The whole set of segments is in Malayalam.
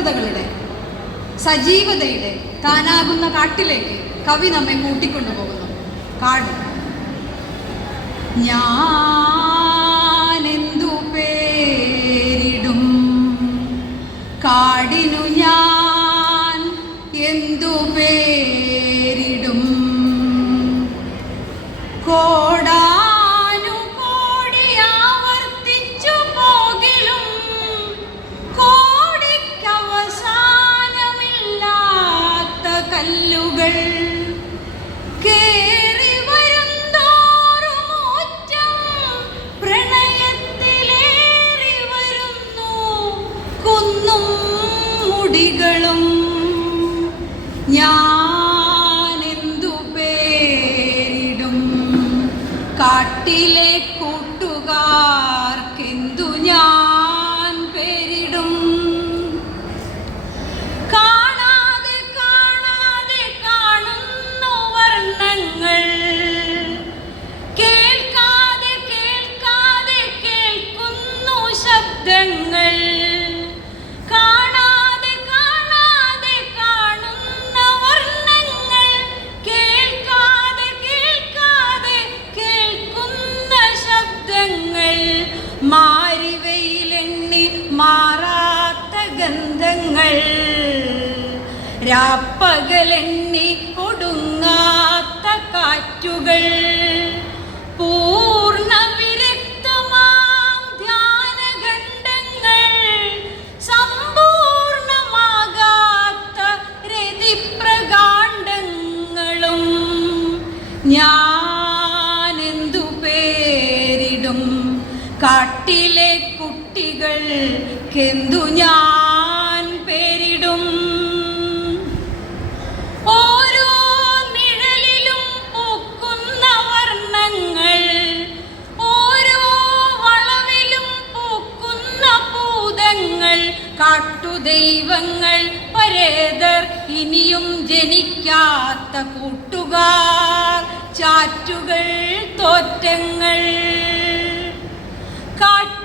നിഗൂഢതകളുടെ സജീവതയുടെ താനാകുന്ന കാട്ടിലേക്ക് കവി നമ്മെ കൂട്ടിക്കൊണ്ടുപോകുന്നു. കാട്. ഞാനെന്തു കല്ലുകൾ കേറി കുന്നും മുടികളും ഞാനെന്തു വർണങ്ങൾ കേൾക്കാതെ കേൾക്കാതെ ശബ്ദങ്ങൾ. കാണാതെ കാണാതെ കാണുന്ന വർണങ്ങൾ. കേൾക്കാതെ കേൾക്കാതെ കേൾക്കുന്ന ശബ്ദങ്ങൾ. മാരിവയിലെണ്ണി മാറാത്ത ഗന്ധങ്ങൾ. രാപ്പകലെണ്ണി കാറ്റുകൾ പൂർണ വിരക്തമാം ധ്യാനഖണ്ഡങ്ങൾ സമ്പൂർണമാകാത്ത രതിപ്രകാണ്ഡങ്ങളും ഞാനെന്തു പേരിടും? കാട്ടിലെ കുട്ടികൾക്കെന്തു ഞാൻ കാട്ടുദൈവങ്ങൾ പരേതർ ഇനിയും ജനിക്കാത്ത കൂട്ടുകാർ. ചാറ്റുകൾ തോറ്റങ്ങൾ. കാട്ടുതീ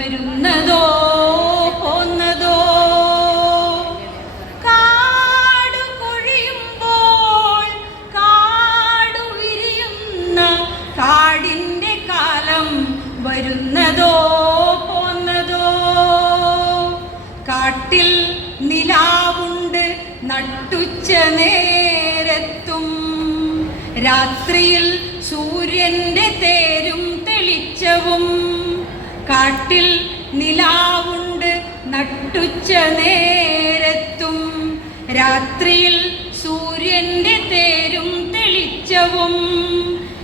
വരുന്നതോ പോന്നതോ? കാട് കൊഴിയുമ്പോൾ കാട് വിരിയുന്ന കാടിന്റെ കാലം വരുന്നതോ പോന്നതോ? കാട്ടിൽ നിലാവുണ്ട് നട്ടുച്ച നേരത്തും രാത്രിയിൽ സൂര്യന്റെ തേരും തെളിച്ചവും കാട്ടിൽ നിലാവുണ്ട് നട്ടുച്ച നേരത്തും. രാത്രിയിൽ സൂര്യന്റെ തേരും തെളിച്ചവും.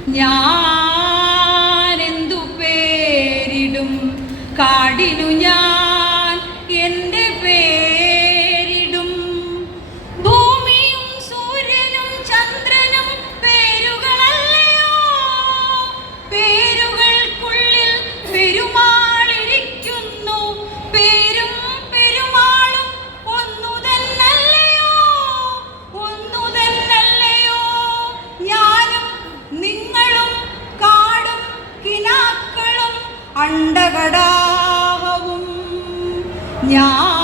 ഞാനെന്തു ഞാനെന്തു ഞാൻ